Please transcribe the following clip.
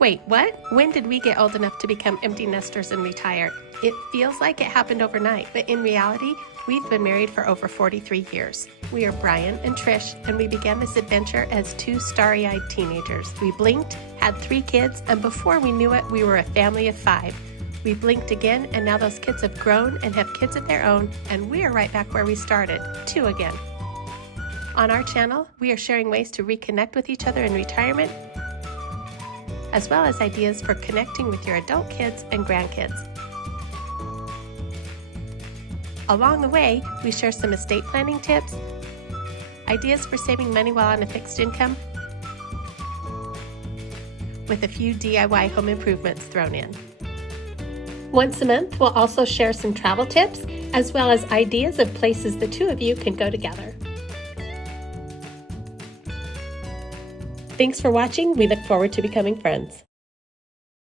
Wait, what? When did we get old enough to become empty nesters and retire? It feels like it happened overnight, but in reality, we've been married for over 43 years. We are Brian and Trish, and we began this adventure as two starry-eyed teenagers. We blinked, had 3 kids, and before we knew it, we were a family of 5. We blinked again, and now those kids have grown and have kids of their own, and we are right back where we started, 2 again. On our channel, we are sharing ways to reconnect with each other in retirement, as well as ideas for connecting with your adult kids and grandkids. Along the way, we share some estate planning tips, ideas for saving money while on a fixed income, with a few DIY home improvements thrown in. Once a month, we'll also share some travel tips, as well as ideas of places the 2 of you can go together. Thanks for watching. We look forward to becoming friends.